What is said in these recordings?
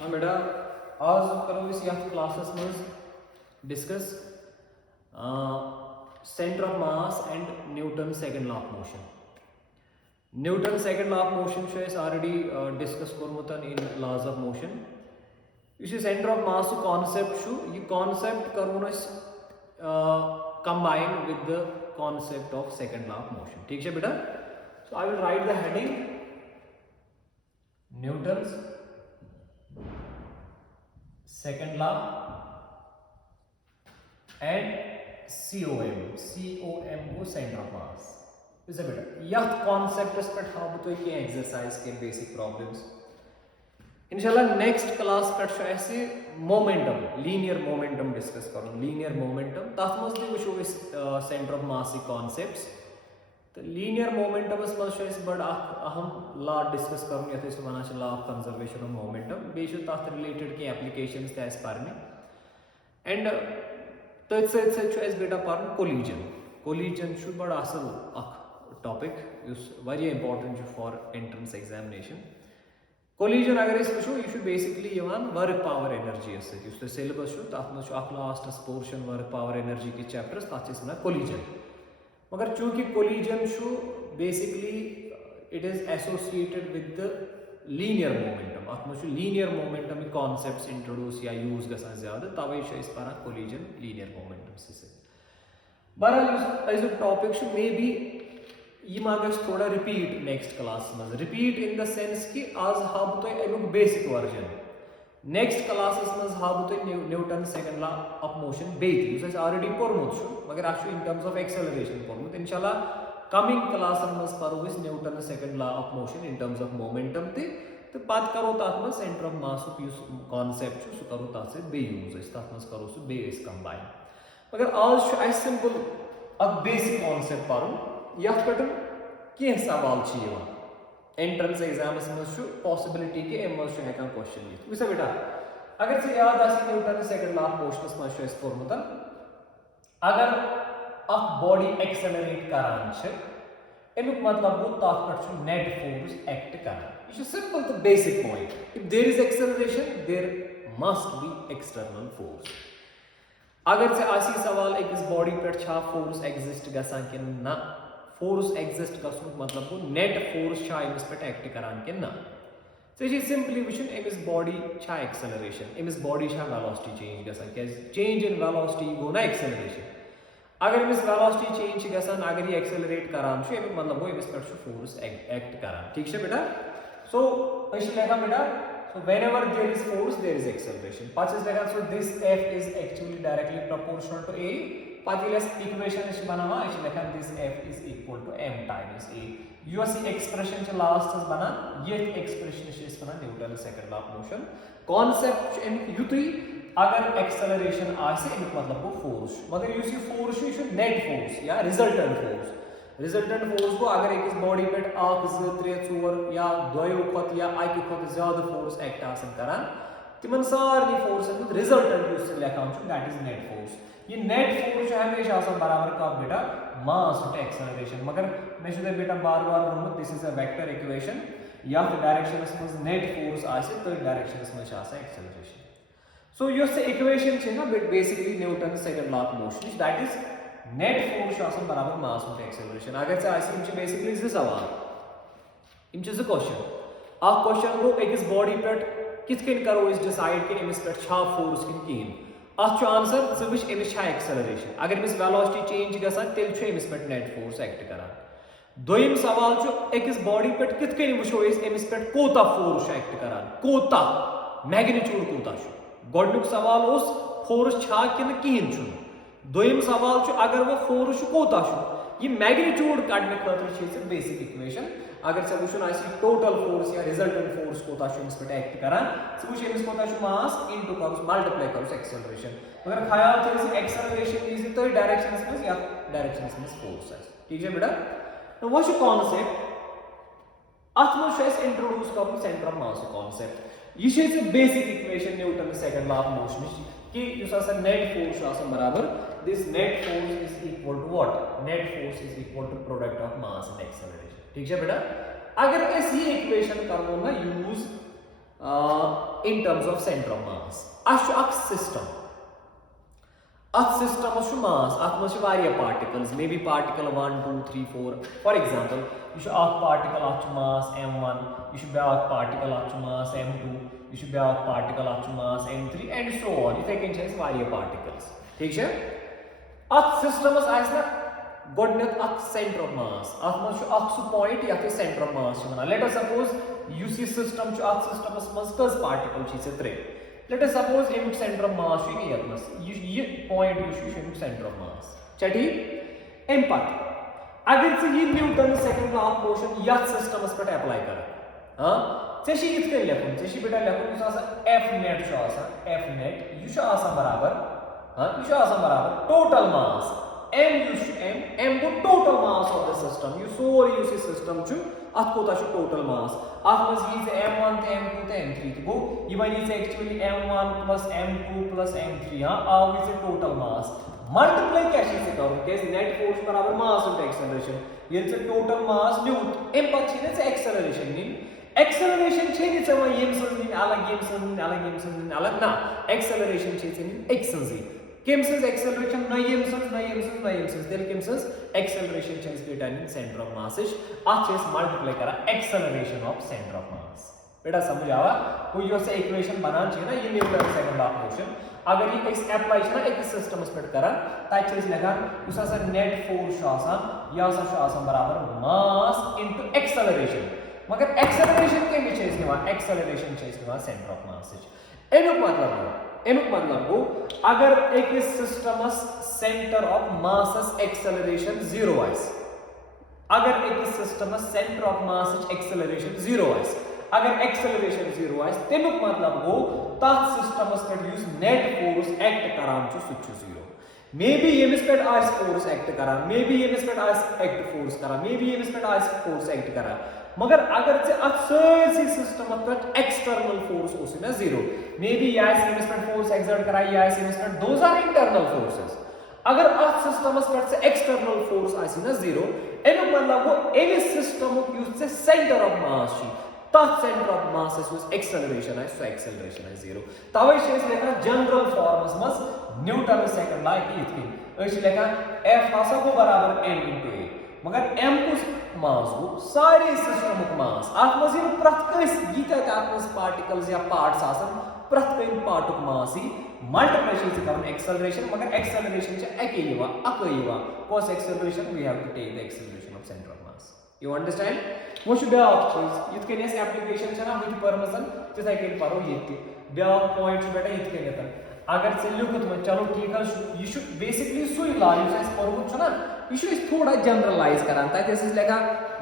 हाँ बेटा, आज करो इस यथ क्लासेस में discuss centre of mass and Newton second law of motion. Newton second law of motion छो अस ऑलरेडी डिस्कस कोरमुत इन लॉज ऑफ मोशन. इस सेंटर ऑफ मास कॉन्सेप्ट छो ये कॉन्सेप्ट करोन अस combine with the concept of second law of motion. ठीक है बेटा. So I will write the heading Newton's second law and COM को सेंटर ऑफ मास. इसे बेटा यह कॉन्सेप्ट पे हाउ तो ये एक्सरसाइज के बेसिक प्रॉब्लम्स इंशाल्लाह नेक्स्ट क्लास पे ऐसे मोमेंटम लीनियर मोमेंटम डिस्कस करूँ. लीनियर मोमेंटम तथ मज वो सेंटर ऑफ मास कॉन्सेप्ट्स तो लीनियर मोमेंटमस मज बड़ अहम लॉ डिस्कस करूँ ये वन law of conservation of momentum बे तथ रिलेटेड की एप्लीकेशंस तस पारने एंड तथ सत बेटा पार कोलिजन. कोलिजन बड़ असल टॉपिक वारिया important for entrance examination. Collision अगर वो यह बेसिकली वर्क पावर एनर्जी सत सिलेबस तथ मज लास्टस पोर्शन वर्क पावर एनर्जी के चैप्टर्स तथ वन कोलिजन. मगर चूंकि collision basically it is associated with the linear momentum अत मज लीनियर मोमेंटम कॉन्सेप्ट्स इंट्रोड्यूस या यूज गसान ज्यादा तवे पार कोलिजन लीनियर मोमेंटम से. बहरहाल टॉपिक मे बी यह थोड़ा रिपीट नेक्स्ट क्लास मज रिपीट इन द सेंस कि आज हाव तुम अमुक बेसिक वर्जन. नेक्स्ट क्लासस मज हाव तुम Newton second law of motion बेस ऑलरेडी पोर्मुत मगर इन टर्म्स ऑफ एक्सेलरेशन पोर्मुत. इंशाल्लाह कमिंग क्लासन मज परो Newton second law of motion in terms of momentum तो पत करो तथ मज सेंटर ऑफ मास कॉन्सेप्ट सह करो तथ सह यूज तथ मज करो सह कंबाइन. मगर आज सिंपल बेसिक कॉन्सेप्ट पार यथ पे कह सवाल एंट्रेंस एग्जामस मज पॉसिबिलिटी कि अम मज हेकान क्वेश्चन यिथ. वुचा बेटा अगर से याद न्यूटन सेकंड लॉ ऑफ मोशनस मज पोर्मुत अगर बॉडी एक्सेलरेट करान अमुक मतलब गो तथ पे नेट फोर्स एक्ट करान. यह सिंपल तो basic point. If there is acceleration there must be external force. अगर से सवाल अकिस बॉडी पे फोर्स एग्जिस्ट गसान कि ना फोर्स एग्जिस्ट गसन मतलब गो नेट फोर्स अमिस पे एक्ट करान कि ना. सिंपली वुचन अमिस बॉडी एक्सेलरेशन अमिस बॉडी वेलोसिटी चेंज गसान क्या चेंज इन वेलोसिटी गो ना एक्सेलरेशन. अगर अमिस वेलोसिटी चेंज गसान अगर यह एक्सेलरेट करान अमिक मतलब गो अमिस पे फोर्स एक्ट करान. ठीक है बेटा. सो लेखा बेटा so whenever there is force there is acceleration. So this F is actually directly proportional to A. This equation is this F is equal to M times A. You see expression last is bana ये expression is bana Newton second law of motion. Concept युति अगर acceleration आसे मतलब वो force. मगर you see force you net force या resultant force. Resultant force को अगर एक बॉडी पे 1 2 3 4 या 2 खत या 1 खत ज्यादा फोर्स एक्ट आसन करान तिमन सारी फोर्स रिजल्टेंट लेखान दैट इज नेट फोर्स. ये नेट फोर्स हमेशा आसान बराबर का बेटा मास टू एक्सेलरेशन. मगर मैं बेटा बार बार वोनमुत this is a vector equation या डायरेक्शनस मज नेट फोर्स आसे तो डायरेक्शनस मज आसा एक्सेलरेशन. सो यो से इक्वेशन छे ना basically Newton second law of motion that is net force बराबर मास इंटू एक्सेलरेशन. अगर से बेसिकली जो सवाल क्वेश्चन क्वेश्चन गो अकिस बॉडी पे कित करो डिसाइड कि अमिस पे फोर्स कि कहें अत आंसर वुच अमिस एक्सेलरेशन. अगर अमिस वेलोसिटी चेंज गसान तेल अमिस पे नेट फोर्स एक्ट करान. दोयम सवाल अकिस बॉडी पे कित वो अमिस पे कोता फोर्स एक्ट करान कोता मैग्नीट्यूड कोता. गोडनुक सवाल फोर्स छा कि कहें. दोयम सवाल अगर वो फोर्स कोता ये मैग्नीट्यूड कड़ने खतर बेसिक इक्वेशन. अगर से वो टोटल फोर्स या रिजल्टेंट फोर्स कोता पे एक्ट करान वो कोता मास इनटू कर मल्टीप्लाई कर एक्सेलरेशन. मगर ख्याल थो एक्सेलरेशन तो डायरेक्शन में या डायरेक्शन में फोर्स. ठीक है बेटा. वो कॉन्सेप्ट अत मज इंट्रोड्यूस कर सेंटर ऑफ मास कॉन्सेप्ट. यह basic equation Newton second law of motion कि नेट फोर्स बराबर this net force is equal to what? Net force is equal to product of mass and acceleration. ठीक है बेटा. अगर इस ये इक्वेशन करो ना use in terms of center of mass. Ash system. At system of mass, at must various particles, maybe particle 1, 2, 3, 4. For example, you should have particle of mass m1, you should have particle of mass m2, you should have particle of mass m3, and so on. You can change various particles. Okay? At system is at center of mass. At must point at center of mass. Let us suppose you see system at system is particle. Let us suppose in center of mass you point you center of mass. Chati empathy. Agar se ye Newton second law of motion yath system पर apply करा. Cheshi इतने लेखन cheshi बेटा लेखन युष आसा F net show आसा F net युष आसा बराबर total mass m को total mass of the system you sorry you see system चु at को ताशु total mass at मस ये से m1 ते m2 ते m3 तो वो ये वाली से actually m1 plus m2 plus m3 हाँ आव ये से total mass multiply कैसे से करूँ कैसे net force बराबर mass into acceleration ये से total mass newton m पक्षी ने से acceleration नहीं acceleration change से वह ये समझ अलग ना acceleration change नहीं extension Kimson's acceleration, no Kimson's, then Kimson's acceleration change determining center of mass is multiply kara acceleration of center of mass. बेटा समझ आवा कोई ऐसे इक्वेशन बनाना चाहिए ना ये Newton second law of motion अगर ये इस अप्लाई ना एक सिस्टम स्प्लिट करा ताकि चीज लगा उसका सा नेट फोर्स आसान या आसान बराबर मास इनटू एक्सेलरेशन मगर एक्सेलरेशन के भी चीज नहीं एक्सेलरेशन चीज नहीं सेंटर ऑफ मास एनुक मतलब को अगर एक system centre of mass acceleration 0 ice अगर एक system centre of mass acceleration 0 ice अगर एक्सेलरेशन 0 आइस तेनुक मतलब को तथ सिस्टम पर यूज नेट फोर्स एक्ट करान छु सुच्छु 0 मे बी यमिस पे आइस फोर्स एक्ट करा मे बी यमिस पे आइस एक्ट फोर्स करा मे बी यमिस पे आइस फोर्स एक्ट करा मगर अगर से अक्सर सिस्टम पर एक्सटर्नल फोर्स हो ना 0 मे बी या इन्वेस्टमेंट फोर्स एक्सर्ट करा या investment does are internal forces अगर अ सिस्टम पर से एक्सटर्नल फोर्स आसी ना 0 एनु मतलब वो एनी सिस्टम यूज से सेंटर ऑफ मास छी तथ centre of mass is acceleration है सो एक्सेलरेशन है 0 तवे शेस लेखा जनरल फॉर्म्स मस न्यूटन सेकंड लॉ की इतकी ऐसे लेखा F हासा को बराबर m * a मगर m को मास को सारे सिस्टम को मास आत्मस ये प्रत्येक गीता का आत्मस पार्टिकल्स या पार्ट्स आसन प्रत्येक पार्ट को मास ही मल्टीप्लिकेशन से करन एक्सेलरेशन मगर एक्सेलरेशन से अकेलीवा cos acceleration we have to take the acceleration of center of mass you understand वो शुड ऑप्शंस इतके नेस एप्लीकेशन छना विथ परमिशन जैसा कि परो ये ब्या पॉइंट्स बेटा इतके नेता अगर से लिखत में चलो ठीक है यू शुड बेसिकली सुई ला यू से परो छना यू शुड थोड़ा जनरलाइज करान ताकि इस लेखा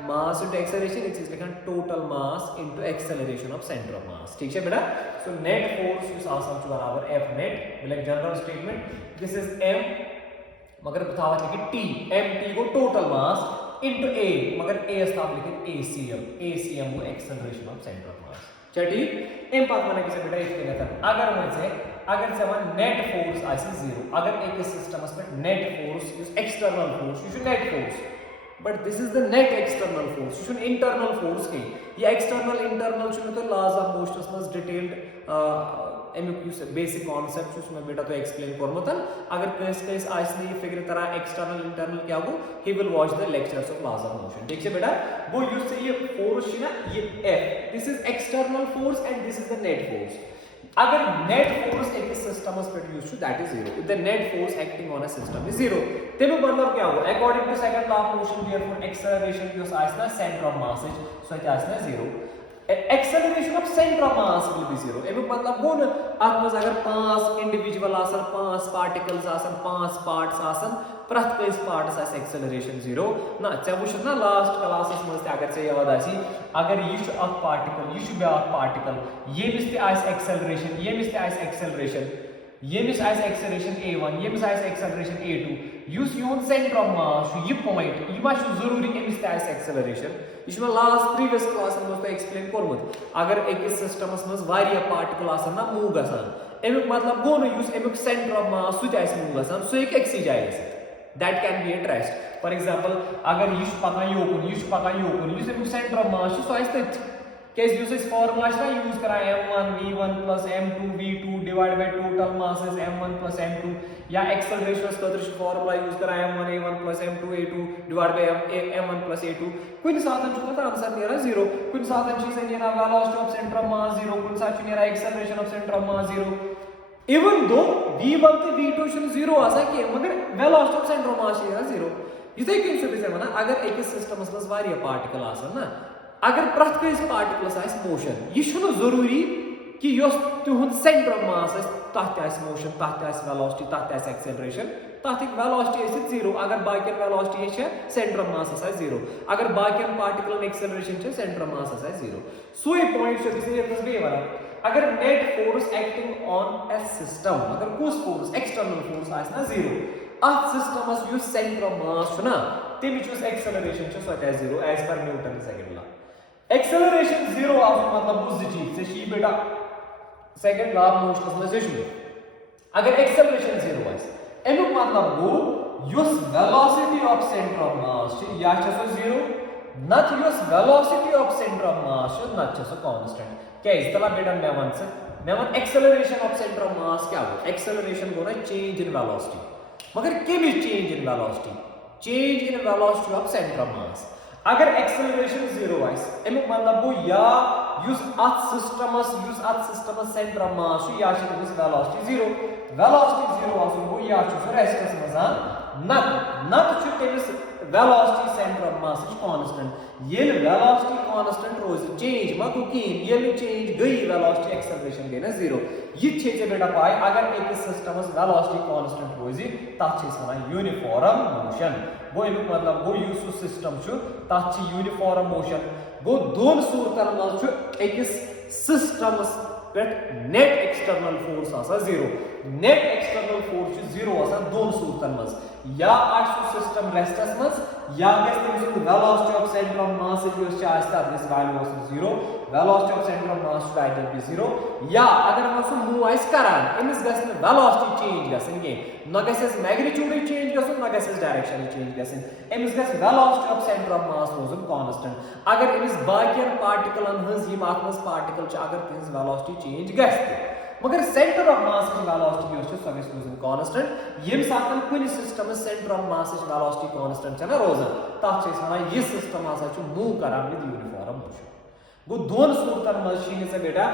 मास इनटू एक्सेलरेशन इस लेखा total mass into acceleration of centre of mass ठीक है बेटा so net force is also बराबर F net like general statement this is m मगर बतावा कि t mt को टोटल मास इनटू a मगर a स्थापित acm वो acceleration of centre of mass चटी m पाथ माने किसे बेटा इसके कहता अगर से वन नेट फोर्स ऐसे 0 अगर एक सिस्टम में net force is external force you should net force but this is the net external force you should internal force के या एक्सटर्नल इंटरनल शुड तो लॉज ऑफ मोशन में डिटेल्ड एमक्यू बेसिक कांसेप्ट उसमें बेटा तो explain करमतन अगर case आइसने ये figure तरह एक्सटर्नल इंटरनल क्या हो he will watch the lectures of laws of motion देखिए बेटा वो यूज से ये फोर्स है ना ये F this is external force and this is the net force अगर नेट फोर्स एक system is produced that is 0 if the net force acting on a system is 0 तेनु मतलब क्या होगा according to second law of motion therefore acceleration की आसना center of mass so it Asna 0 acceleration of center of mass will be 0 एनु मतलब वो न आत्मज अगर 5 individual आसन 5 पार्टिकल्स आसन 5 पार्ट्स आसन प्रत्येक पार्ट्स आस एक्सेलरेशन 0 ना चबुश ना लास्ट क्लासेस में अगर से याद आसी अगर ये अख पार्टिकल ये ब्या पार्टिकल ये मिस आस एक्सेलरेशन ये मिस आस एक्सेलरेशन ये मिस आस एक्सेलरेशन a1 ये मिस आस एक्सेलरेशन a2 यूस यून सेंटर ऑफ मास ये पॉइंट ये मास जरूरी के मिस आस एक्सेलरेशन इस में लास्ट प्रीवियस क्लास में तो एक्सप्लेन करमत अगर एक सिस्टमस में वारिया पार्टिकल आसन ना मूव गसान एमुक मतलब गो न यूस एमुक सेंटर ऑफ मास सुत आस मूव गसान सो एक एक्सी जाए that can be at rest for example अगर ये पका योकुन ये centre of mass so ice Case uses formula is use करा m1 v1 plus m2 v2 divided by total mass is m1 plus m2 या acceleration खतर formula use करा m1 a1 plus m2 a2 divided by m1 plus a2 कुछ साधन जो पता answer नेरा 0 कुछ साधन चीज नेरा velocity of center of mass 0 कुछ साधन नेरा acceleration of center of mass 0 even though v1 ते v2 शुन 0 आसा कि मगर velocity of center of mass नेरा 0 इसे क्यों शुरू से मना अगर एक सिस्टम में वारिया पार्टिकल आसन ना अगर प्रथ कस पार्टिकल्स आस मोशन यह जरूरी कि तुहद सेंटर ऑफ मास तथ मोशन तथ वेलोसिटी तथ एक्सेलरेशन तथ वेलोसिटी 0 अगर बाकी वेलोसिटी सेंटर ऑफ मास 0 अगर बाकी particle acceleration centre of mass 0 सोई पॉइंट अगर net force acting on a system अगर कुछ फोर्स एक्सटर्नल फोर्स आसना 0 अथ सिस्टमस युस सेंटर ऑफ मास ना तमिच acceleration 0 as per Newton second law acceleration 0 मतलब बुझ चीज से शी बेटा सेकंड लॉ ऑफ मोशन में से अगर एक्सेलरेशन 0 आस एनुक मतलब गो युस velocity of centre of mass या 0 नत युस velocity of centre of mass नत कांस्टेंट क्या इस तला बेटा मैं वन acceleration of centre of mass क्या हो एक्सेलरेशन गो ना चेंज इन वेलोसिटी मगर केम change in velocity of centre of mass अगर एक्सेलरेशन 0 आइस एमुक मतलब गो या युस अथ सिस्टमस सेंटर ऑफ मास या वेलोसिटी 0 आसुन गो या रेस्टस मजान नत तेमिस velocity centre of mass constant ये वेलोसिटी कांस्टेंट रोज चेंज मा गो किन ये चेंज गई वेलोसिटी एक्सेलरेशन गई ना 0 ये छे बेटा पाए अगर एक सिस्टमस वेलोसिटी कांस्टेंट रोज तथ वनान यूनिफॉर्म मोशन गो एमुक मतलब गो युस सिस्टम तथ यूनिफॉर्म मोशन गो दोन सूरतन मज एक सिस्टमस पे नेट एक्सटर्नल फोर्स आसा 0 नेट एक्सटर्नल फोर्स 0 आसा दोन सूरतन मज या सिस्टम रेस्टस मज या velocity of centre of mass value 0 velocity of centre of mass value बी 0 या अगर हम मूव आइस करान एमिस गस वेलोसिटी चेंज गसन के न गस मैग्नीट्यूड चेंज गसन न गस डायरेक्शन चेंज गसन एमिस गस velocity of centre of mass रोजन कांस्टेंट अगर एमिस बाकियन पार्टिकलन हज यम आत्मस पार्टिकल अगर तिहज वेलोसिटी चेंज गस मगर सेंटर ऑफ मास की वेलोसिटी सो गस रोजन कांस्टेंट यम सातन कुन सिस्टम सेंटर ऑफ मास की वेलोसिटी कांस्टेंट छना रोजन तथ छ वनान ये सिस्टम आसा छु मूव करान विद यूनिफॉर्म मोशन गो दोन सूरतन मज छी से बेटा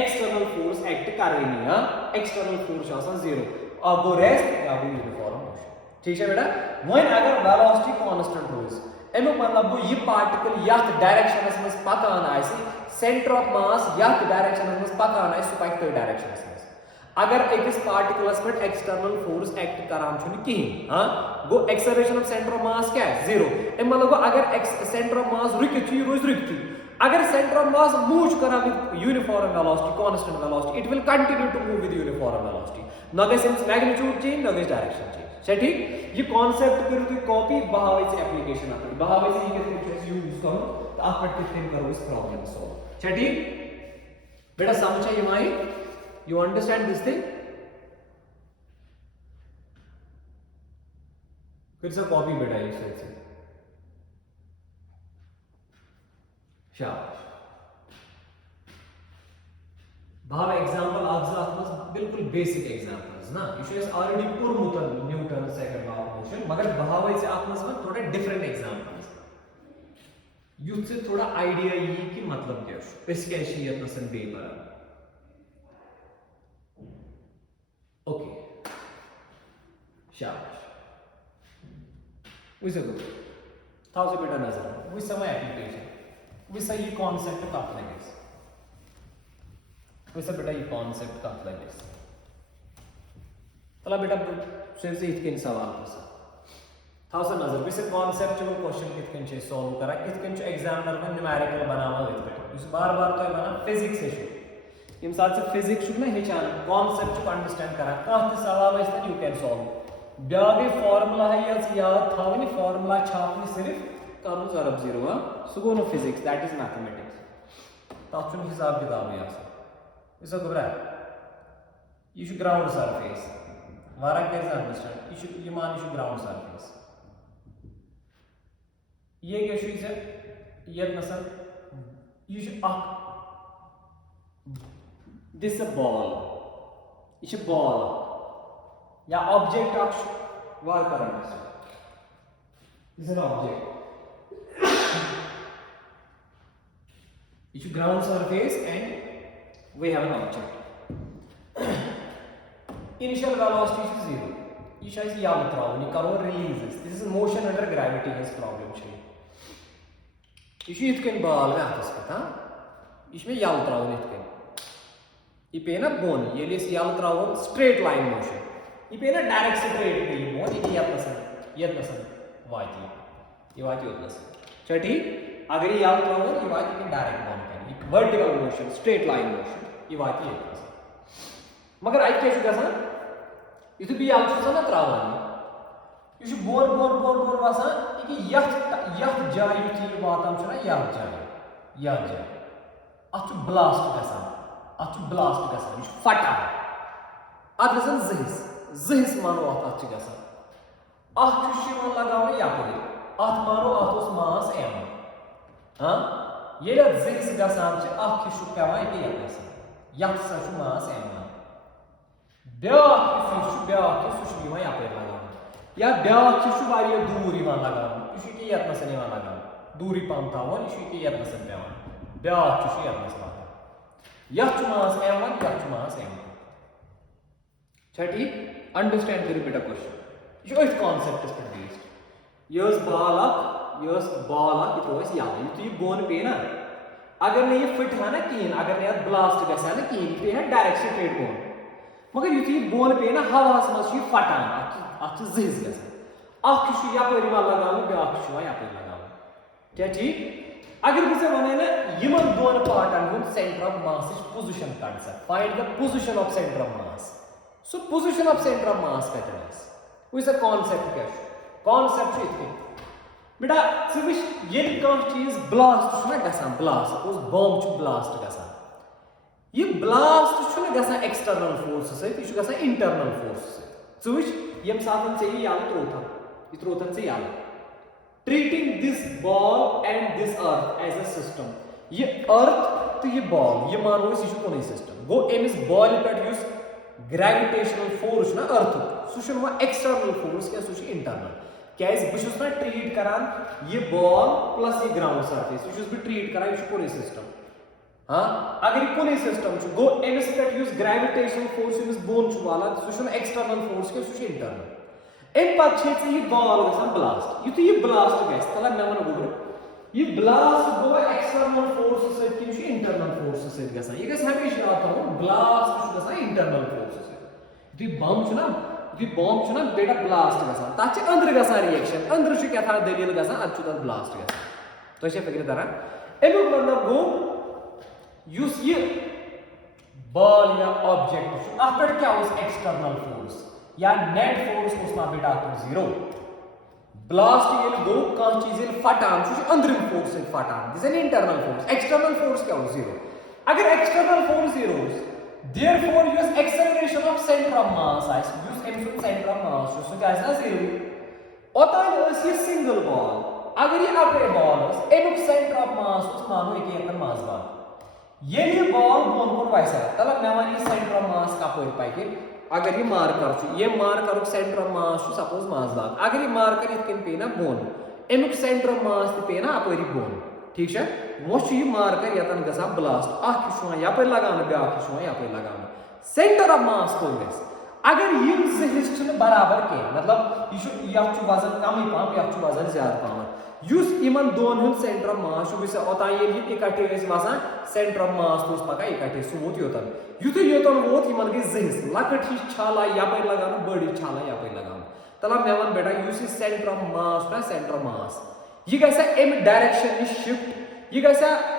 एक्सटर्नल फोर्स एक्ट करनी हां एक्सटर्नल फोर्स आसा 0 और गो रेस्ट या गो यूनिफॉर्म मोशन ठीक है बेटा when अगर वेलोसिटी कांस्टेंट रोज एमो मतलब गो ये पार्टिकल यथ डायरेक्शनस में पकान आसी सेंटर ऑफ मास यथ डायरेक्शनस में पकान आसी सो पक डायरेक्शनस में अगर एक पार्टिकलस पे एक्सटर्नल फोर्स एक्ट करान छु कहीं हां गो acceleration of centre of mass क्या है 0 एम मतलब अगर सेंटर ऑफ मास रुकित छु रोज रुकित अगर सेंटर ऑफ मास मूव करा with uniform velocity constant velocity it will continue to move with uniform velocity न गस इट्स मैग्नीट्यूड चेंज न गस डायरेक्शन चेंज छै ठीक ये कांसेप्ट करू तु कॉपी बहावे से एप्लीकेशन अप बहावे से ये किस यूज करो तो आप पर कितने करो इस प्रॉब्लम सॉल्व छै ठीक बेटा समझ आई may you understand this thing फिर से कॉपी बेटा इस साइड से शाबाश भाव एग्जांपल आज बिल्कुल बेसिक एग्जांपल्स ना यह ऑलरेडी पुरमुत Newton second law of motion मगर भाव से आत्मस थोड़ा डिफरेंट एग्जांपल्स युद्ध से थोड़ा आइडिया ये कि मतलब क्या इस कैशियत नसन बे पर ओके शाबाश वैसे गुड था से बेटा नजर वही समय एप्लीकेशन वैसा ये कॉन्सेप्ट कत लगे वैसा बेटा ये कॉन्सेप्ट कत लगे तला बेटा से इत सवाल था नजर वैसे कॉन्सेप्चुअल क्वेश्चन कित सॉल्व करा कित एग्जामिनर में न्यूमेरिकल बनावा बार बार तो बना फिजिक्स यम साथ से फिजिक्स ना हेचान कॉन्सेप्ट अंडरस्टैंड करा कह सवाल यू कैन सॉल्व ब्यागे फार्मूला है याद थावन फार्मूला छापनी सिर्फ करूँ जरब 0 हाँ सो गो नो फिजिक्स दैट इज मैथमेटिक्स तथ हिसाब किताब इस यह ग्राउंड सरफेस वारा कैसे अंडरस्टैंड यह मान यह ग्राउंड सरफेस ये क्या ये नसन this a ball, ये ball या object war करें, this is an object, ये ground surface and we have an object. Initial velocity is 0. ये शायद याद रखो, ये करो releases. This is motion under gravity is problem चाहिए. ये इतकन ball में आता है था, इसमें याद रखो इतकन. ये पे ना bone, ये ले याद रखो straight line motion. ये पे ना direct straight पे ये bone, ये याद नसन वाइटी, ये वाइटी होता है. चलो ठीक, अगर ये याद रखो ये वाइटी के direct bone का, ये vertical motion, straight line motion, ये वाइटी है. मगर आई क्या शुरू करना? इधर भी याद शुरू ना त्रावानी. ये जो बोर वासा, ये यह जाय युति वाताम शुरू ना याद जाय. अच्छु blast करना, ये फटा. आधे ज़हिस मानो अच्छु करना. अच्छु मान लगाओ या पड़े. मानो उस मास एम. हाँ, ये लग ज़हिस करना चे अच्छु पेवाई पे या करना. यह सचु मास एम. ब्याक सुश यहां या पे लगाना या ब्याक सुश वारिया दूर यहां लगाना इसी के यत्न से यहां लगाना दूरी पामतावन इसी के यत्न से ब्याक सुश यत्न से लगाना यह मास m1 यह मास m2 Chhathi understand the repeat question यो इस concept is based yes ball it was या ये बोन पे ना अगर नहीं ये फिट है ना कीन अगर नहीं ब्लास्ट गसा ना कीन पे है डायरेक्ट स्ट्रेट बोन मगर युति बोन पे ना हवास मज फटान अत ज़हिस गसान अख यपरि लगान ब्याक यपरि लगान क्या ठीक अगर बह वन ना यमन दोन पार्टन हुंद सेंटर ऑफ मास पोजिशन कड़ सा find the position of centre of mass so position of centre of mass कतन वो कॉन्सेप्ट क्या कॉन्सेप्ट इतने बेटा विच ये चीज ब्लास्ट गसान ब्लास्ट सपोज बम ब्लास्ट गसान ये ब्लास्ट गसान एक्सटर्नल फोर्स सत इंटरनल फोर्स सत विच यम साथ ये याद त्रोथन से याद treating this ball and this earth as a system ये अर्थ तो ये बॉल ये मानो यह कुन सिस्टम गो अमिस बॉल पे ग्रेविटेशनल फोर्स ना अर्थ सह एक्सटर्नल फोर्स क्या इंटरनल क्या बहुत ना ट्रीट करान ये बॉल प्लस ये ग्राउंड सरफेस यह ट्रीट करान यह कुन सिस्टम हाँ अगर यह कुन सिस्टम गो अमिस पे ग्रेविटेशनल फोर्स अमिस बोन वाला सह एक्सटर्नल फोर्स क्या इंटरनल अम पे यह बॉल गसान ब्लास्ट युत यह ब्लास्ट गल मे वन गो यह ब्लास्ट गो एक्सटर्नल फोर्स सत इंटरनल फोर्स सत यह हमेशा याद थोन ब्लास्ट इंटरनल फोर्स सत बम बेटा ब्लास्ट गसान तथ अंदर गसान रिएक्शन अंदर क्या दलील गसान अत ब्लास्ट गसान तुम फिक्र तरह अमुक मतलब गो यह बॉल या ऑब्जेक्ट अत पे क्या एक्सटर्नल फोर्स या नेट फोर्स ना बेटा जीरो ब्लास्ट ये गो कह चीज फटान अंदरिम फोर्स फटान this an internal force external force क्या जीरो अगर external force zero therefore yes acceleration of centre of mass centre of mass zero ओतान ये सिंगल बॉल अगर ये अपने बॉल अमुक सेंटर ऑफ मास मानो एक मास बात ये बॉल बोन कोन वैसा तब मे वन सेंटर ऑफ मास कपर पकि अगर ये marker centre of mass suppose mass बाग अगर ये मार्कर इतकन पे ना बोन अमुक सेंटर ऑफ मास पे ना अपरी बोन ठीक है वो यह मार्कर यतन गसान ब्लास्ट यप लगान ब्याक यप लगान सेंटर ऑफ मास को अगर यम ज़हिस बराबर कह मतलब यह वजन कम पहन यह वजन ज्यादा पहन इन दोन सेंटर ऑफ मास ओतान इकट्ठे वसान सेंटर ऑफ मास पकान इकट्ठे सह वोत योतन योतन वोत इन गई ज़हिस लकट ही छाला यप लगान बड़ी छाला यप लगान तलब मे वन बेटा सेंटर ऑफ मास ना सेंटर ऑफ मास यह गम डायरेक्शन शिफ्ट यह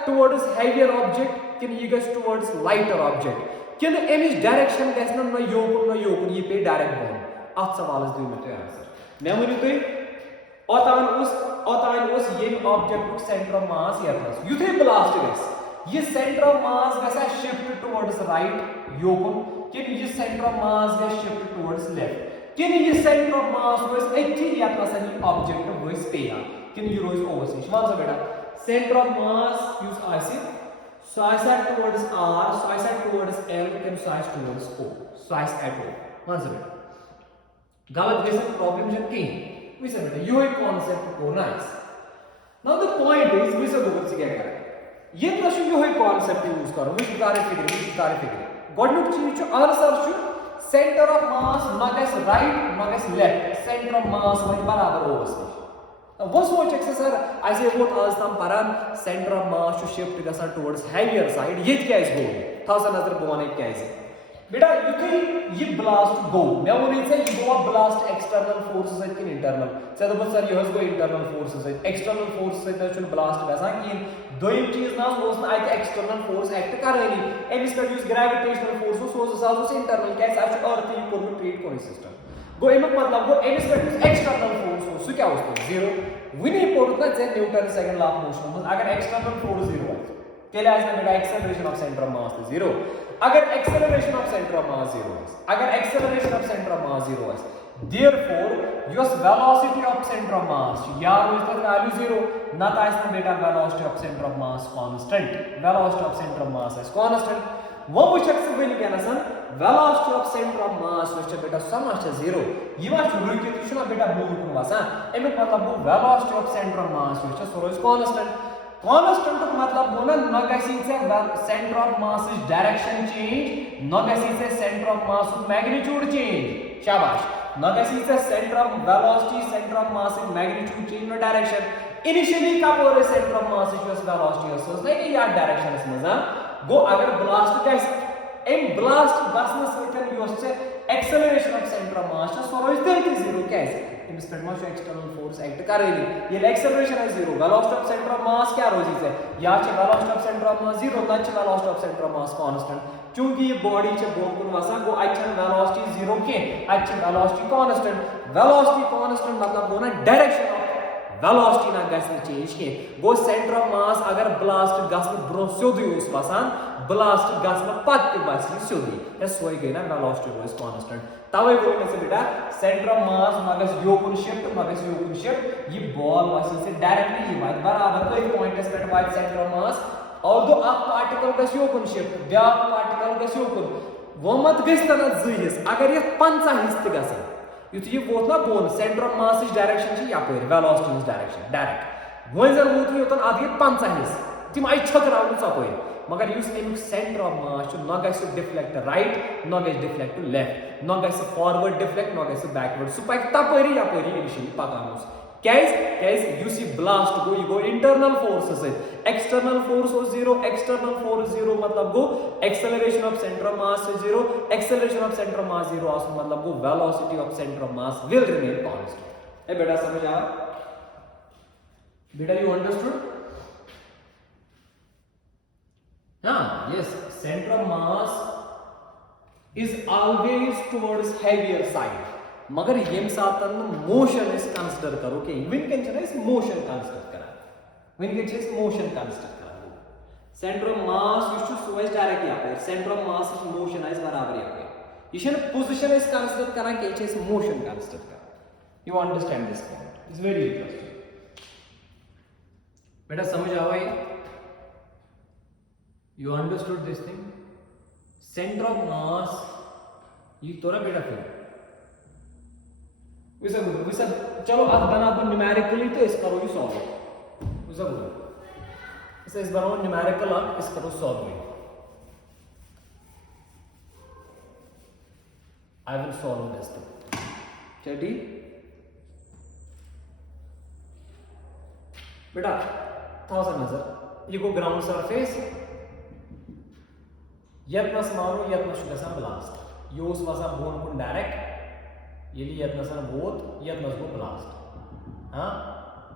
टुवर्ड्स हेवियर ऑब्जेक्ट कि यह टुवर्ड्स लाइटर ऑब्जेक्ट कि अमिच डायरेक्शन गो ना योकुन यह पे डायरेक्ट बोन अत सवाल दो मे आंसर मे वन तुम ओतान ये ऑब्जेक्ट सेंटर ऑफ मास युथे ब्लास्ट यह सेंटर ऑफ मास गसा शिफ्ट टुवर्ड्स राइट योकुन कि यह सेंटर ऑफ मास गस शिफ्ट टुवर्ड्स लेफ्ट कि यह सेंटर ऑफ मास रोज अथी ऑब्जेक्ट वस पे कि यह रोज ओवरस मान बेटा centre of mass So I said towards R, so I said towards L, then so I said towards O. So I said at O. Once a bit. गलत गए प्रॉब्लम जब की वैसे बेटा यो एक कॉन्सेप्ट को nice now the point is वैसे Google से क्या करें ये तो यो एक कॉन्सेप्ट यूज करो विच तारे फिगर गॉडनुक चीज जो आंसर छु सेंटर ऑफ मास ना गैस राइट ना गैस लेफ्ट सेंटर ऑफ मास वही बराबर ओवस वो सोच एक सर ऐसे वो आज तम परन सेंटर ऑफ मास छु शिफ्ट गसा टुवर्ड्स हेवियर साइड ये क्या इज गो थाउजेंड नजर बोने क्या इज बेटा ये ब्लास्ट गो मैं वो नहीं से ये गो ब्लास्ट एक्सटर्नल फोर्सेस है कि इंटरनल से तो सर ये गो इंटरनल फोर्सेस है एक्सटर्नल फोर्सेस है तो ब्लास्ट गसा कि दोयम चीज ना ओस ना आते एक्सटर्नल फोर्स एक्ट करनी एमिस का यूज ग्रेविटेशनल फोर्स सोस साल से इंटरनल क्या है अर्थ की को ट्रीट कोई सिस्टम गो एम मतलब गो एमिस का यूज एक्सटर्नल फोर्स सो क्या होता जीरो विनी पोर्ट ना जे Newton second law of motion अगर एक्सटर्नल फोर्स जीरो है केले आज ना बेटा acceleration of centre of mass is zero अगर acceleration of center of mass zero is अगर acceleration of center of mass zero is therefore your velocity of center of mass यार इसका value zero ना था इसमें बेटा velocity of center of mass constant velocity of center of mass is constant वो मुझे से भी नहीं कहना सन velocity of center of mass which बेटा समा है zero ये बात शुरू की तो शुरू बेटा बोल को वासा एमे मतलब वो velocity of center of mass which is so is constant constant मतलब बोला न कैसी से centre of mass direction change न कैसी से centre of mass magnitude change शाबाश न कैसी से centre of velocity centre of mass magnitude change न डायरेक्शन इनिशियली का बोले centre of mass is velocity so like या डायरेक्शन इस मजा गो अगर ब्लास्ट कैस एम ब्लास्ट बसने से यूज से acceleration of centre of mass so is there is zero कैसे इन स्पेड मास एक्सटर्नल फोर्स एक्ट कर रही है ये एक्सेलरेशन है zero velocity of centre of mass क्या रोजी से या चे velocity of centre of mass zero ना चे velocity of centre of mass constant क्योंकि ये बॉडी चे बोन कुन वासा गो अच्छा वेलोसिटी जीरो के अच्छा वेलोसिटी कांस्टेंट मतलब वो ना डायरेक्शन ऑफ वेलोसिटी ना गस चेंज के गो सेंटर ऑफ मास अगर ब्लास्ट गस ब्रो सोदी उस वासान ब्लास्ट गस पत बस सोदी है सोई गई ना वेलोसिटी वाज कांस्टेंट तवे बोलने से बेटा सेंटर ऑफ मास मगस योकुन शिफ्ट ये बॉल वैसे से डायरेक्टली ये बात बराबर तो एक पॉइंट स्पेट by centre of mass although a particle गस योकुन शिफ्ट ब्या पार्टिकल गस योकुन वो मत गस तना जहिस अगर ये 50 हिस त गस युत ये वोत ना bone centre of mass is direction छी यापर वेलोसिटी इज डायरेक्शन डायरेक्ट वंजर वोत योतन आदि 50 हिस तिम आई छकराउन सपोय मगर यूज इन सेंटर ऑफ मास टू न गस डिफ्लेक्ट राइट न गस डिफ्लेक्ट टू लेफ्ट न गस फॉरवर्ड डिफ्लेक्ट न गस बैकवर्ड सो पाइक तपरी यापरी इनिशियली पकानोस कैस यू सी ब्लास्ट गो यू गो इंटरनल फोर्सेस एक्सटर्नल फोर्स हो जीरो एक्सटर्नल फोर्स जीरो मतलब गो acceleration of centre of mass zero acceleration of centre of mass zero मतलब गो velocity of centre of mass will remain constant ए बेटा समझ आया बेटा यू अंडरस्टूड हाँ yes center of mass is always towards heavier side मगर ये सातन मोशन इस कंसीडर करो कि विन के इस मोशन कंसीडर करा विन के इस मोशन कंसीडर करा centre of mass you should सोइज डायरेक्ट यहाँ पे सेंटर ऑफ मास इस मोशन इस बराबर यहाँ पे ये पोजीशन इस कंसीडर करा कि इस मोशन कंसीडर करा you understand this point it's very interesting बेटा समझ आओ ये You understood this thing? Center of mass, ये तोरा बेटा फिर वैसा चलो अब बना दो न्यूमेरिकली तो इस करो यू सॉल्व वैसा बोलो इसे इस बनाओ न्यूमेरिकल आप इस करो solve I will solve this thing चटी बेटा था सा नजर ये को ग्राउंड सरफेस यत्नस मारो यत्नस गसा ब्लास्ट योस वसा बोन कुन डायरेक्ट ये लिए यत्नस बोथ यत्नस को ब्लास्ट हां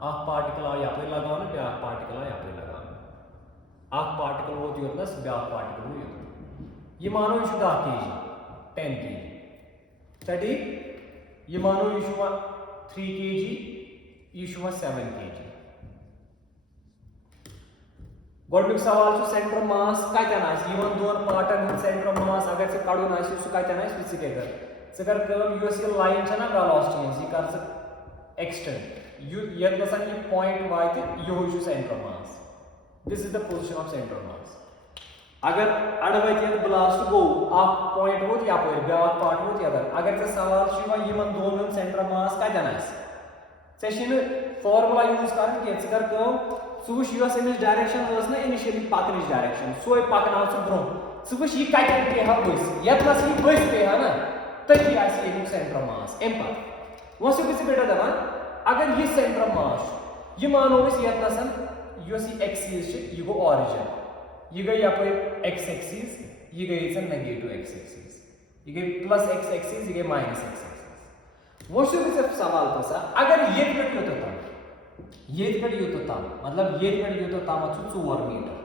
आख पार्टिकल आ यहाँ पे लगाओ ना ब्याक पार्टिकल आ यहाँ पे लगाओ आख पार्टिकल वो यत्नस ब्याक पार्टिकल वो यत्नस ये मानो यशु 10 kg 10 kg चटी ये मानो यशु 3 kg यशु 7 kg गोल्ड सवाल सो सेंटर मास काय त्या नास इवन दोन पार्टन सेंटर मास अगर से काढू नास सो काय त्या नास फिजिक कर सगर कर्व यूएसएल लाइन छ ना वेलोसिटी जी कर से एक्सटेंड यू यत नसन ये पॉइंट y ते यो is centre mass this is the position of centre mass अगर अड़वत ये ब्लास्ट गो अख पॉइंट वोत यपर ब्या पार्ट वोत यदर अगर चे सवाल यमन दोन सेंटर मास कतन फॉर्मुला यूज कर whoosh Amish direction initially पकन direction सोए पकना ब्रो वुश यह कतन पे बस यस यह बस पे ना तथी आमुक सेंटर मास अम पे वो बेटा दपान अगर यह सेंटर मास यह मानो यह एक्सीज यह गो ऑरिजिन यह गई यप एक्स एक्सीज यह गई नेगेटिव एक्स एक्सीज यह गई प्लस एक्स एक्सीज यह गई माइनस एक्स एक्सीज वो सवाल पसा अगर ये पे तम मतलब ये पे तम 4 मीटर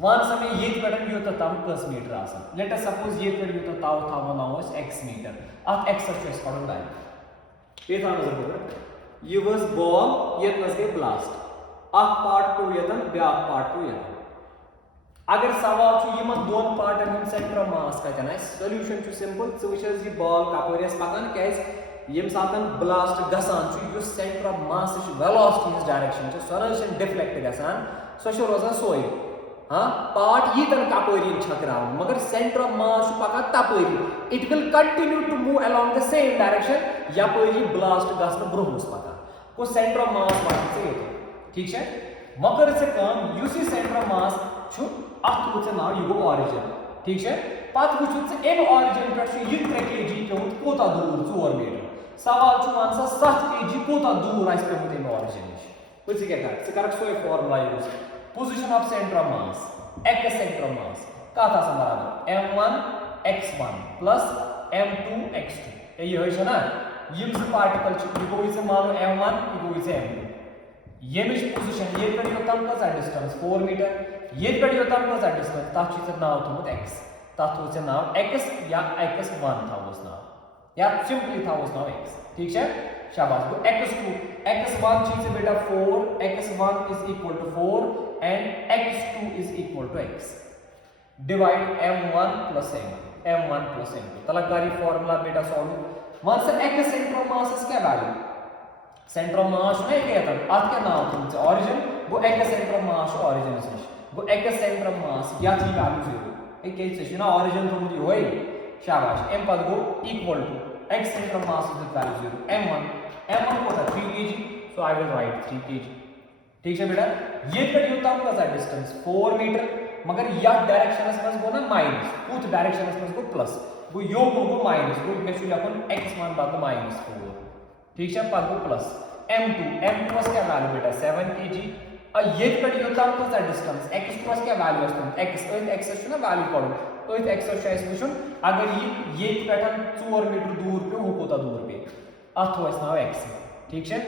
वन समय ये पे तम कस मीटर लेट अस सपोज ये पे तव थो एक्स मीटर अत एक्स कड़ वैल्यू ये नजर यह वज बॉल ये गई ब्लास्ट अख पार्ट पे यतन ब्या पार्ट पे यतन अगर सवाल यमन दोन पार्टन हूं सेंटर ऑफ मास कतन सोल्यूशन सिंपल यह बॉल कपर पकान क्या यम सातन ब्लास्ट गसान centre of mass velocity direction सो डिफ्लेक्ट गसान सो रोजान सोई हाँ पार्ट यीतन कपरी छकरा मगर सेंटर ऑफ मास पकान तपरी it will continue to move along the same direction यपरी ब्लास्ट गसन ब्रोह पकान को सेंटर ऑफ मास वात ठीक है मगर सेंटर ऑफ मास अत वो नाव यह गो ऑरिजिन ठीक है पत वो अम ऑरिजिन पे यह 3 kg पेमुत कोता दूर 4 मीटर सवाल वन सा 7 kg कोता दूर पेमुत अम ऑरिजिन नश क्या कर सोए formula use position of centre of mass x centre of मास कत बराबर m1 x1 plus m2 x2 यह ना यम जो पार्टिकल यह गो मानो m1 यह गो m2 यमिश पोजिशन ये पे तम कसा डिस्टेंस 4 मीटर ये पे तम कसा डिस्टेंस तथ नाव थोमुत x तथ थो नाव x या x1 थावस नाव या सिंपली थावस नाव x ठीक है शाबाश गो x2 x1 बेटा 4 x1 is equal to 4 and x2 is equal to x divide m1 plus m2 तलकारी फॉर्मूला बेटा सॉल्व वन से x सेंटर ऑफ मास क्या वैल्यू सेंटर ऑफ मास ना अत क्या नाव थो ऑरिजिन गो X centre of mass origin नश गो एक्स सेंटर ऑफ मास या थी वैल्यू 0 ये ना ऑरिजिन थोमुत योई शाबाश एम पद गो equal to X centre of mass is value 0 m1 कोता 3 kg so I will write 3 kg ठीक है बेटा ये पे तम कसा डिस्टेंस 4 मीटर मगर या डायरेक्शन में गो ना माइनस उत डायरेक्शन में गो प्लस गो यो गो माइनस गो मे अपन x1 बात -4 ठीक है पद को प्लस m2 क्या वैल्यू बेटा 7 kg और ये कड़ी होता है कौन सा डिस्टेंस x2 क्या वैल्यू है x ना वैल्यू पड़ो x वुचुन अगर ये पैटर्न 4 मीटर दूर पे हो कोता दूर पे अथ वस नाव x ठीक है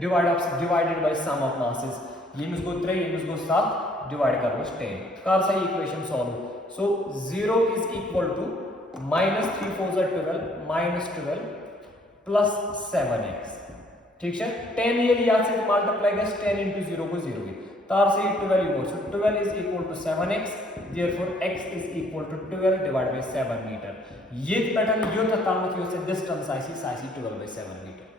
divided by sum of masses यमिस गो 3 यमिस गो 7 डिवाइड करो 10 कर सही equation solve so 0 is equal to -3 4 12 plus 7x ठीक है 10 ये लिया से मल्टीप्लाई कर 10 into 0 को 0 की तार से 12 हो सो 12 is equal to 7x therefore x is equal to 12 divided by 7 metre ये पैटर्न यो तो तामत यो से डिस्टेंस आईसी 12 by 7 मीटर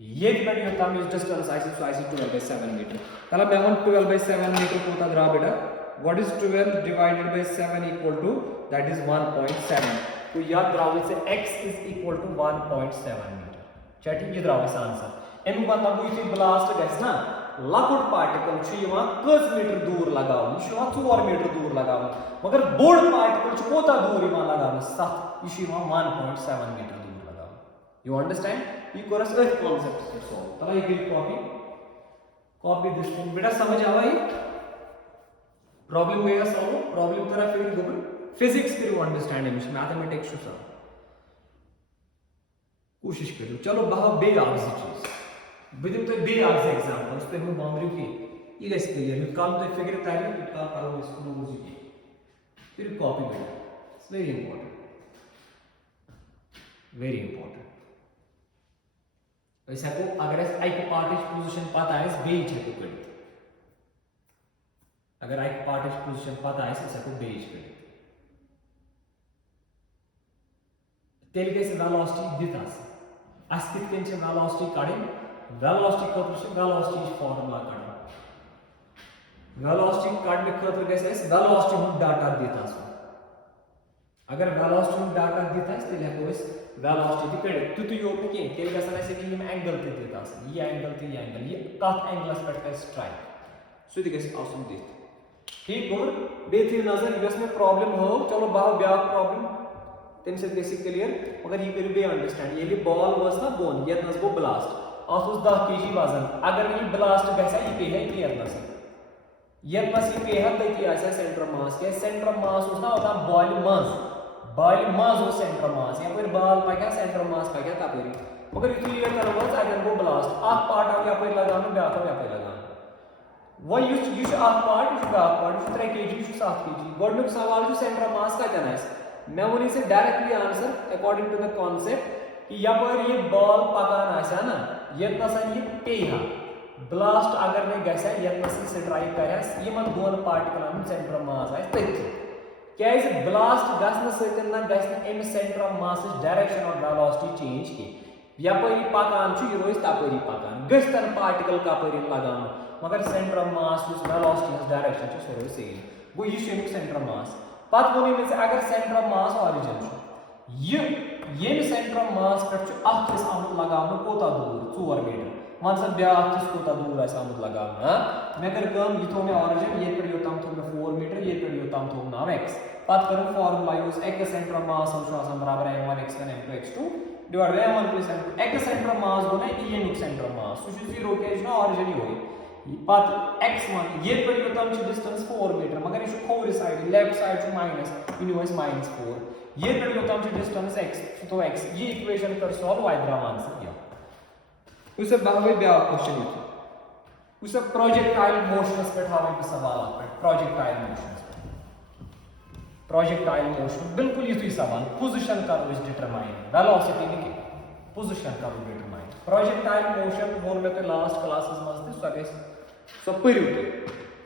ये पैटर्न यो ताम यो डिस्टेंस आईसी 12 by 7 मीटर तला मैं 12 by 7 मीटर कोता द्रा बेटा what is 12 divided by 7 equal to that is 1.7 तो याद रहो से x is equal to 1.7 metre चैटिंग ये रहो से आंसर एम बंदा बुई ब्लास्ट गस ना लकुट पार्टिकल कस मीटर दूर लगाव 4 मीटर दूर लगाव मगर बोड़ पार्टिकल कोता दूर लगाव 7 यह 1.7 मीटर दूर लगाव यू अंडरस्टैंड ये कोरस अर्थ कांसेप्ट से सॉल्व तला ये कॉपी दिस वन बेटा समझ आवा ये प्रॉब्लम गया सॉल्व प्रॉब्लम करा फिर गबन फिजिक्स करो अंडरस्टैंड है मैथमेटिक्स छु सब कोशिश करो चलो बहा बे आज चीज बिदिम तो बे आज एग्जांपल उस पे हम बाउंड्री की ये गैस क्लियर यू कल तो फिगर तारी का कल इसको मुझे की फिर कॉपी में इट्स वेरी इंपॉर्टेंट वैसे को अगर एक पार्ट इस पोजीशन पता है इस बेच है तो करी अगर एक पार्ट इस पोजीशन पता है इसे को बेच करी तेल के से वेलोसिटी दितास अस्तित्व के से वेलोसिटी काढे वेलोसिटी को प्रश्न वेलोसिटी फॉर्मूला काढे वेलोसिटी कड़ने खतर गैस एस वेलोसिटी हुन डाटा दित आसन अगर वेलोसिटी हुन डाटा दित आस तेल हेको एस वेलोसिटी कड़ तुत योक न के तेल गसन एस कि यम एंगल ते दित आसन ये एंगल ये कत एंगलस पेट कर स्ट्राइक सु गैस आसन दित ठीक गोर बे थी नजर यस में प्रॉब्लम हो चलो बाव ब्या प्रॉब्लम तम से गसी क्लियर मगर ये करियो बे अंडरस्टैंड ये बॉल वस ना बोन यत नस गो ब्लास्ट अत 10 kg वजन अगर ये ब्लास्ट गसा ये पे है क्लियर नस यत नस ये पे है तती आसा सेंटर मास के सेंटर मास उस ना होता बॉल मज हो सेंटर मास या पर बॉल पका सेंटर मास पका तपरी मगर ये करवस अगर गो ब्लास्ट आ पार्ट आ या पर लगानो ब्या को या पर लगानो वो युस आ पार्ट युस ब्या पार्ट युस 3 kg युस 7 kg गोडनुक सवाल जो सेंटर मास का जनस मैं वनी से directly answer according to the concept कि या पर ये बॉल पकान आसा ना यत नसन ये पेहा ब्लास्ट अगर ने गसा यत नसन स्ट्राइक करस यमन दोन पार्टिकलन सेंटर मास आस तथि कैसे ब्लास्ट गसन सतन ना गसन एम centre of mass direction of velocity change की यपरी पकान छु ये रोज तपरी पकान गस्तन पार्टिकल कपरी लगान मगर सेंटर ऑफ मास उस वेलोसिटी डायरेक्शन छु सो रोज सेम गो ये शेमिक सेंटर ऑफ मास पत वोनी में अगर सेंटर ऑफ मास ओरिजिन छु ये सेंटर ऑफ मास पे छु अख इस आमत लगान कोता दूर 4 मीटर मान सा ब्या अख कोता दूर आस आमत लगान हां मैं कर कम ये थो में ओरिजिन ये कर योतम थो में 4 मीटर ये कर योतम थो 9x पत करो formula use x centre of mass हम छु बराबर m1 x1 m2 x2 divide by m1 plus m2 x centre of mass बोले e n centre of mass so 0 के ना ओरिजिन ही होई पत x1 ये पर योतम छु डिस्टेंस 4 मीटर मगर ये खोर साइड लेफ्ट साइड छु माइनस इन वाज -4 ये पर योतम छु डिस्टेंस x तो x ये इक्वेशन कर सॉल्व वाई द्रा आंसर दिया उसे बावे ब्या क्वेश्चन ये उसे प्रोजेक्टाइल मोशंस पे ठावे पे सवाल पे प्रोजेक्टाइल मोशन बिल्कुल ये सवाल पोजीशन करो इज डिटरमाइन वेलोसिटी नहीं पोजीशन करो डिटरमाइन प्रोजेक्टाइल मोशन बोल में तो लास्ट क्लासेस में सो परियो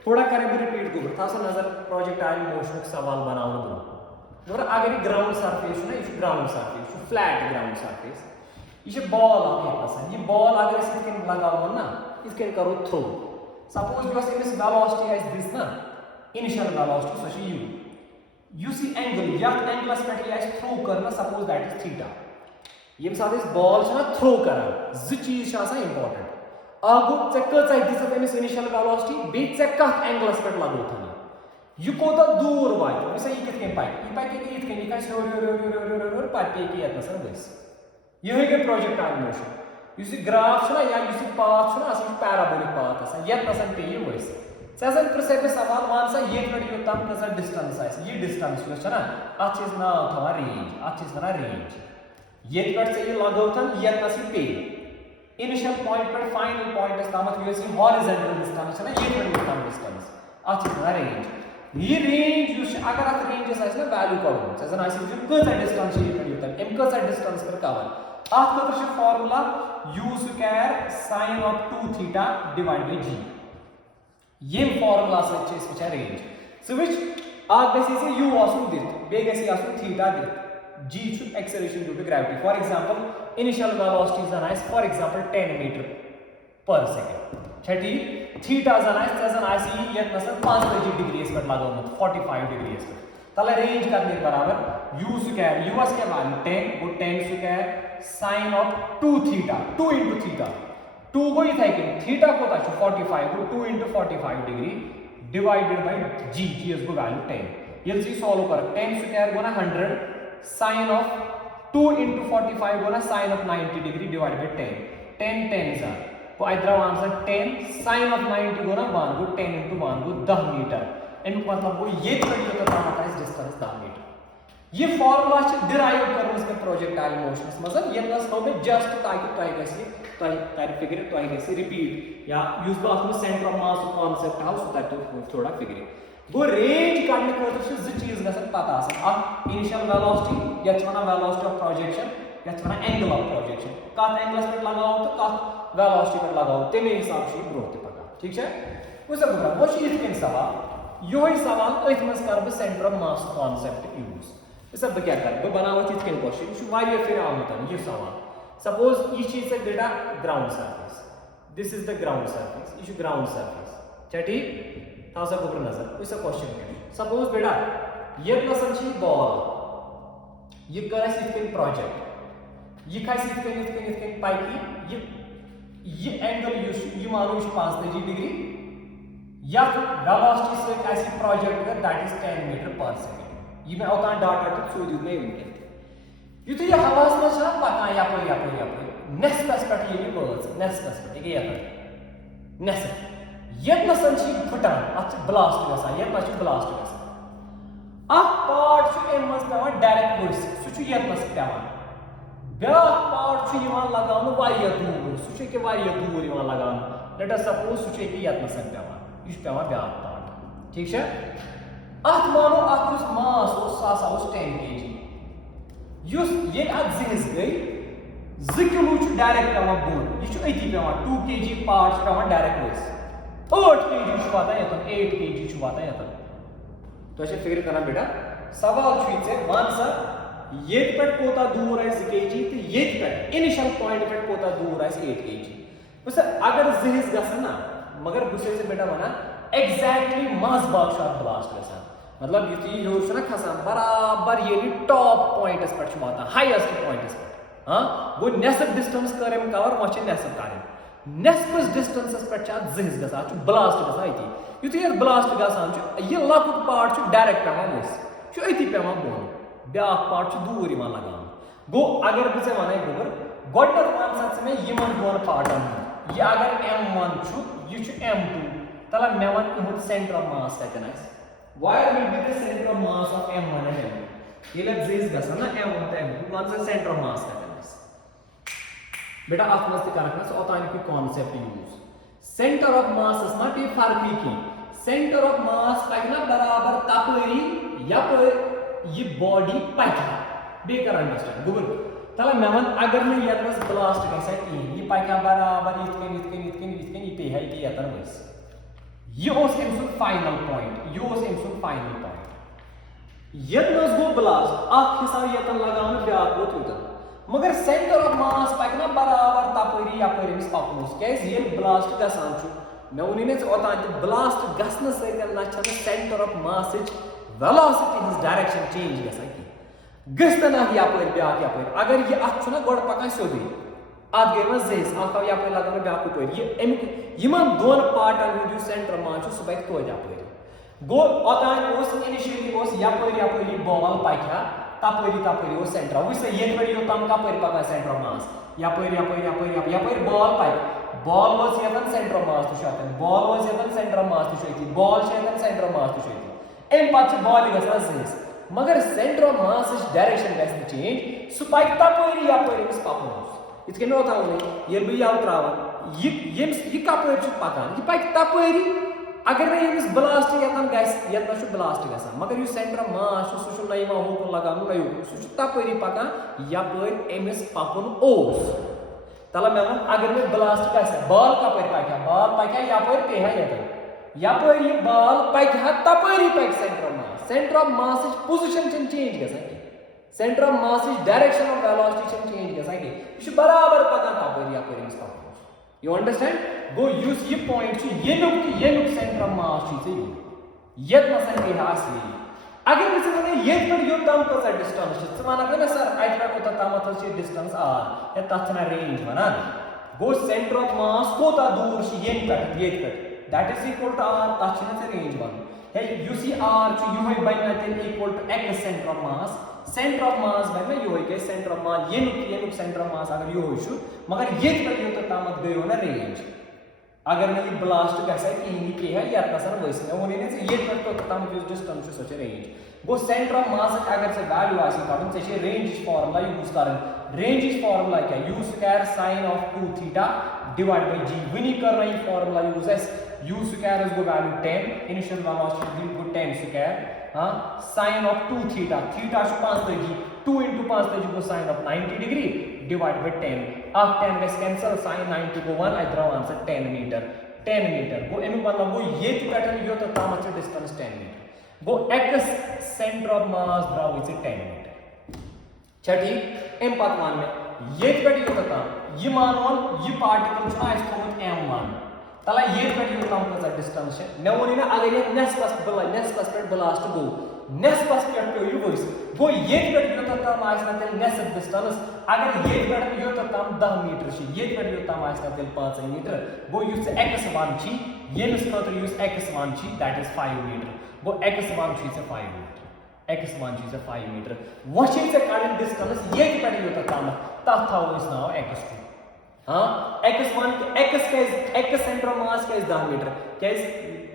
थोड़ा करे रिपीट को था सा नजर प्रोजेक्टाइल मोशन सवाल बनाओ दो अगर ग्राउंड सरफेस ना इस ground surface flat ground surface ये बॉल आपके पास ये बॉल अगर इसके लगाओ ना इसके करो थ्रो सपोज बस इस वेलोसिटी इज दिस ना initial velocity so you see angle या एंगलस पे ये थ्रो करना सपोज दैट इज थीटा ये साथ इस बॉल छना थ्रो करा ज चीज छा इंपॉर्टेंट आगो चेक कर दिस इस इनिशियल वेलोसिटी बे चेक का एंगलस पे लागो था ये कोता दूर वाय वैसे ये कितने पाई के इतने का रो पाटे की इतना सर बस ये है के प्रोजेक्टाइल मोशन युस ग्राफ छना या युस पाथ छना अस पैराबोलिक पाथ अस ये नसन पे ये वैसे सजन प्रसे पे सवाल मान सा ये कड़ी तम कसा डिस्टेंस है ये डिस्टेंस यो छना आ चीज ना थवा रेंज आ चीज ना रेंज ये कट से ये लागो था ये नसी पे इनिशियल पॉइंट पर फाइनल पॉइंट इस तामत युस हॉरिजॉन्टल डिस्टेंस छना ये कड़ी तम डिस्टेंस आ चीज ना रेंज ये रेंज युस अगर आ रेंज है ना वैल्यू करो सजन आसी जो कसा डिस्टेंस ये कड़ी तम एम कसा डिस्टेंस कर कवर आत खतर formula u square sin of 2 theta divide by g ये फार्मूला से इसका रेंज सो व्हिच आत गसी से u आसु दित बे गसी आसु थीटा दित g छु acceleration due to gravity for example initial velocity is अनाइज for example 10 metre per second छठी थीटा इज अनाइज आसी ये नसर 5 डिग्री इस पर लागो मत 45 डिग्री इस पर तला रेंज करने बराबर u स्क्वायर u के वैल्यू 10 वो 10 square sin of 2 theta 2 into theta 2 को ही था कि थीटा को था 45 को 2 into 45 degree divided by g is को वैल्यू 10 ये सी सॉल्व कर 10 स्क्वायर को ना 100 sin ऑफ 2 into 45 को ना sin of 90 degree divided by 10 10 10 तो इधर आंसर 10 sin ऑफ 90 को ना 1 को 10 into 1 को 10 मीटर इन मतलब वो ये कड़ी होता है डिस्टेंस 10 मीटर ये फार्मूला डिराइव कर इसके प्रोजेक्टाइल मोशंस मतलब ये नस नो में जस्ट ताकि तय गसी तय फिगर तय गसी रिपीट या यूज बात में centre of mass concept how so that थोड़ा फिगर गो रेंज काढने खतर छ ज चीज गसन पता आसन आ इनिशियल वेलोसिटी या छना वेलोसिटी ऑफ प्रोजेक्शन या छना एंगल ऑफ प्रोजेक्शन का एंगल्स पे लगाओ तो का वेलोसिटी पे लगाओ तेने हिसाब से ग्रोथ पता ठीक है उस बुरा वो चीज के सवाल यो ही सवाल एथमस कर बे centre of mass concept use सब क्या कर बे बनावत इस के क्वेश्चन छु वारिया फिर आमता ये सवाल सपोज ये चीज से data ground surface this is the ground surface is ground surface ठीक था सा गोबर नजर वैसा क्वेश्चन कर सपोज बेटा ये नसन छी बॉल ये कर प्रोजेक्ट ये खास पाइकी ये एंगल ये मानो 45 डिग्री या वेलोसिटी से प्रोजेक्ट कर that is 10 metre per second ये मैं ओतान डाटा तो सो दियो नहीं उनके युत ये हवास में छ पका यापर नेस्टस पर ये वर्ड्स नेस्टस पर ये यापर नेस्ट ये नसन छी फटान अच ब्लास्ट गसा ये पछ ब्लास्ट गसा आ पार्ट छ एमस पेवा डायरेक्ट वर्स सु छ ये नस पेवा ब्या पार्ट छ यवान लगाउनु वारिया दूर सु छ के वारिया दूर यवान लगाउनु लेट अस सपोज सु छ के ये नस पेवा इस पेवा ब्या पार्ट ठीक है अत मानो अत मास ओस सासा ओस 10 kg युस ये अत जिस गई 2 किलो छ डायरेक्ट पेवा बोन ये छ अति Pewa 2 kg part Pewa direct verse 8 kg छ वाता यतन 8 kg छ वाता यतन तो ऐसे फिगर करना बेटा सवाल छ इसे मान सा ये पेट कोता दूर है 2 kg तो ये पेट इनिशियल पॉइंट पेट कोता दूर है 8 kg बस अगर जहिस गसन ना मगर बुसे से बेटा वना एग्जैक्टली मास बाग शॉट ब्लास्ट गसन मतलब युति यो छ ना खसन बराबर ये टॉप पॉइंट पर छ वाता हाईएस्ट पॉइंट पर हां वो नेसफ डिस्टेंस करम कवर वच नेसफ करम नेसफ डिस्टेंस पर छ जहिस गसा छ ब्लास्ट गसा इति युति ये ब्लास्ट गसान छ ये लकुट पार्ट छ डायरेक्ट पेवा मस छ इति पेवा बोन ब्या पार्ट छ दूर यमान लगान गो अगर बुसे वने गोबर गोडर आंसर में यमन दोन पार्टन ये अगर m1 छु ये छु m2 तला मेवन इहुन सेंटर ऑफ मास कहते हैं where will be the center of mass of m1 and m2 ये लग जेस गसा ना m1 तो m2 कौन सा सेंटर ऑफ मास कहते हैं बेटा आप मस्त करना सो ओतान की concept use centre of mass is not a फर्क की सेंटर ऑफ मास पगना बराबर तापरी या पर ये बॉडी पगना बेकर अंडरस्टैंड गुबर तला मेवन अगर मैं यतनस ब्लास्ट गसा की ये पगना बराबर इतकन ये पे है कि यतर वस ये ओस एमसु फाइनल पॉइंट ये ओस एमसु फाइनल पॉइंट यतनस गो ब्लास्ट आख हिसाब यतन लगाउन ब्याक वो तुतन मगर सेंटर ऑफ मास पगना बराबर तापरी या पर मिस पापनोस कैस ये ब्लास्ट गसान छु मैं उनी ने ओतान ब्लास्ट गसन सैतन ना छ centre of mass is velocity is direction change गसा की गस्तना या पर ब्याक या पर अगर ये अख छु ना गोड पका सोदी आद गए मस जेस आका या पर लगाना ब्याक पर ये एम यमन दोन पार्टन जो सेंटर मास छु सुबह तो जा पर गो ओतान ओस इनिशियली ओस या पर ये बॉल पाइका तापरी वो सेंटर वैसे ये वीडियो तम का पर पका सेंटर ऑफ मास या पर बॉल पाइप बॉल वाज यतन सेंटर ऑफ मास तो शतन बॉल वाज यतन सेंटर ऑफ मास तो शोती बॉल यतन सेंटर ऑफ मास तो शोती एम पाच बॉल गसा जेस मगर centre of mass is direction गस चेंज सुपाइक तापरी या पर इस पापनोस इतके न होता उन्हें ये भी याद रावन ये का पर छु पका ये पाइक तापरी अगर मैं इस ब्लास्ट यतन गस यतन छु ब्लास्ट गसा मगर यु सेंटर ऑफ मास सु छु नयमा हो लगान नयु सु तापरी पका या पर एमएस पापन ओस तला मैं अगर मैं ब्लास्ट गसा बॉल का पर पाका या पर पे है यतन या पर ये बॉल पाका तापरी पैक centre of mass is position change गसा centre of mass is direction of velocity change गसा के छु बराबर पका तापरी या पर एमएस पापन You understand? Go use ये point ये look center of mass से ये मसल के हासी अगर किसी ने ये पर यो तम को सा distance से माना कि मैं सर आई ट्राई को तम तो से distance आ या तथना range बना go center of mass को ता दूर से ये cut that is equal to r तथना से range बन है you see r to u by nothing equal to x center of mass centre of मास भाई मैं यो है के सेंटर ऑफ मास ये नुक सेंटर ऑफ मास अगर यो होइशु मगर ये पर यो तो तामत गयो ना रेंज अगर मैं ये ब्लास्ट कैसा कि ही के है या कसर वैसे में होने से ये पर तो तामत यूज डिस्टेंस से सच रेंज वो सेंटर ऑफ मास अगर से वैल्यू आसी काढून से रेंज फॉर्मूला यूज करें रेंज इज फॉर्मूला क्या u square sin of 2 theta divide by g विनी कर रही फॉर्मूला यूज है u square is go value 10 initial velocity will go 10 square हां sin of 2 थीटा थीटा से 5 तक 2 into 5 तक को sin of 90 degree divide by 10 अब 10 में कैंसिल sin 90 को 1 आई ड्रॉ आंसर 10 मीटर वो एम मतलब वो ये पैटर्न यो तो तामत से डिस्टेंस 10 मीटर वो x centre of mass draw which 10 metre छठी एम पार्ट 1 में ये पेट यो तता ये मानो ये पार्टिकल छ आइस थोमत m1 तला ये पे योतम कजा डिस्टेंस है मे वोनी ना अगर ये नेस्पस पे ब्लास्ट गो नेस्पस पे पे यु वस गो ये पे योतम आसना तेल नेस्प डिस्टेंस अगर ये पे योतम 10 मीटर छी ये पे योतम आसना तेल 5 मीटर गो युस x1 छी येमिस खतर युस x1 छी that is 5 metre go x1 छी से 5 मीटर x1 छी से 5 मीटर वछि से काडन डिस्टेंस ये पे योतम ता था इस नाउ x2 हाँ x1 x सेंटर मास क्या 10 मीटर क्या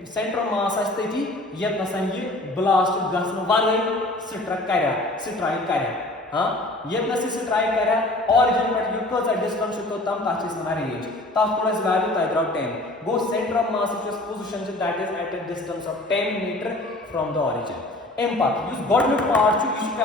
सेंटर मास आती ये नसन ये ब्लास्ट गसन वरै स्ट्राइक करे हाँ ये नस स्ट्राइक करे ओरिजिन पे यु कजा डिस्टेंस तो तम ता चीज ना रेंज ता कोस वैल्यू ता द्राव 10 गो centre of mass is position that is at a distance of 10 metre from the origin एम पार्ट युस गॉडनु पार्ट छु इस पे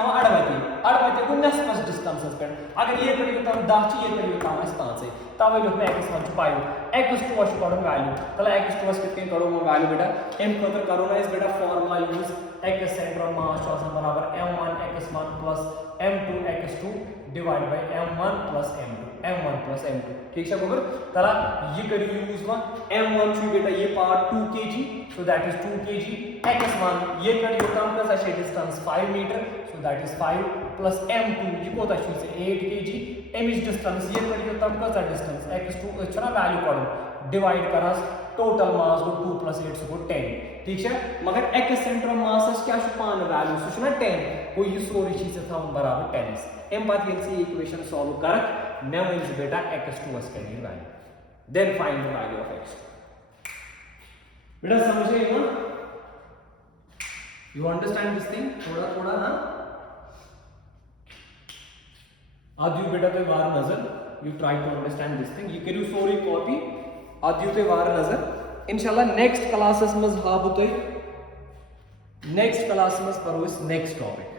अड़वते को नेस्पस डिस्टेंस पे अगर ये करियो तम 10 छि ये करियो तम 5 है तब लोग में x1 छु पायो x2 वाश करो वैल्यू तला x2 वाश कितने करो वो वैल्यू बेटा m खतर करो ना इस बेटा formula use x centre of मास छु बराबर m1 x1 plus m2 x2 divide by m1 plus m2 ठीक है बराबर तला ये करियो यूज मा m1 छु बेटा ये part 2 kg so that is 2 kg x1 ये करियो तम का से distance 5 metre so that is 5 plus m2 ये कोता छु से 8 kg m इज डिस्टेंस ये करियो तम का डिस्टेंस x2 छना वैल्यू करो डिवाइड करस टोटल मास को 2 प्लस 8 को 10 ठीक है मगर x सेंटर मास क्या छु पान वैल्यू सु छना 10 को ये सोरी चीज था बराबर 10 एम बात ये से इक्वेशन सॉल्व कर मैं मींस बेटा x2 वाज कैन value then find the value of x बेटा समझे ना यू अंडरस्टैंड दिस थिंग थोड़ा हां आदियो बेटा पे वार नजर you try to understand this thing you can do sorry copy आदियो पे वार नजर इंशाल्लाह नेक्स्ट क्लासेस में हाबु तो नेक्स्ट क्लास में परो इस नेक्स्ट टॉपिक